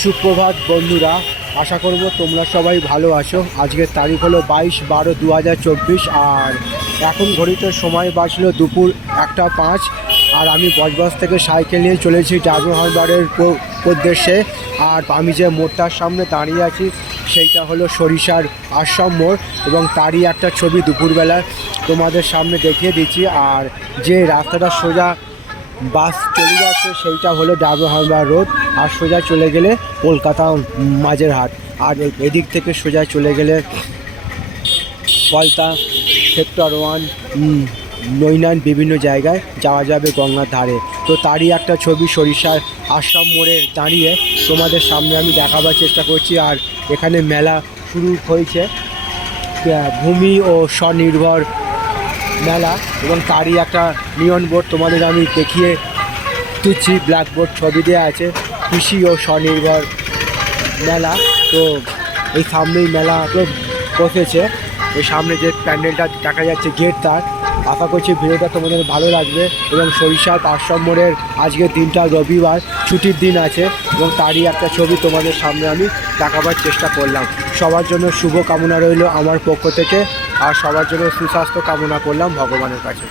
সুপ্রভাত বন্ধুরা, আশা করব তোমরা সবাই ভালো আছো। আজকের তারিখ হলো 22/12/2024 আর এখন ঘড়িতে সময় বাজলো দুপুর 1:05। আর আমি বজবজ থেকে সাইকেল নিয়ে চলেছি ডাবর হারবারের উদ্দেশ্যে। আর আমি যে মোড়টার সামনে দাঁড়িয়ে আছি সেইটা হলো সরিষার আশ্রম মোড়, এবং তারই একটা ছবি দুপুরবেলা তোমাদের সামনে দেখিয়ে দিচ্ছি। আর যে রাস্তাটা সোজা বাস চলে যাচ্ছে সেইটা হলো ডাবর হারবার রোড, আর সোজা চলে গেলে কলকাতা মাঝেরহাট। আর এদিক থেকে সোজা চলে গেলে পলতা, সেক্টর 1, নৈনান, বিভিন্ন জায়গায় যাওয়া যাবে গঙ্গার ধারে। তো তারই একটা ছবি সরিষার আশ্রম মোড়ে দাঁড়িয়ে তোমাদের সামনে আমি দেখাবার চেষ্টা করছি। আর এখানে মেলা শুরু হয়েছে, ভূমি ও স্বনির্ভর মেলা, এবং তারই একটা নিয়ন বোর্ড তোমাদের আমি দেখিয়ে দিচ্ছি। ব্ল্যাকবোর্ড ছবি দেওয়া আছে কৃষি ও স্বনির্ভর মেলা। তো এই সামনেই মেলা তো বসেছে, এই সামনে যে প্যান্ডেলটা দেখা যাচ্ছে গেট তার। আশা করছি ভিডিওটা তোমাদের ভালো লাগবে। এবং সরিষার আশ্রম মোড়ের আজকের দিনটা রবিবার, ছুটির দিন আছে, এবং তারই একটা ছবি তোমাদের সামনে আমি দেখাবার চেষ্টা করলাম। সবার জন্য শুভ কামনা রইল আমার পক্ষ থেকে, আর সবার জন্য সুস্বাস্থ্য কামনা করলাম ভগবানের কাছে।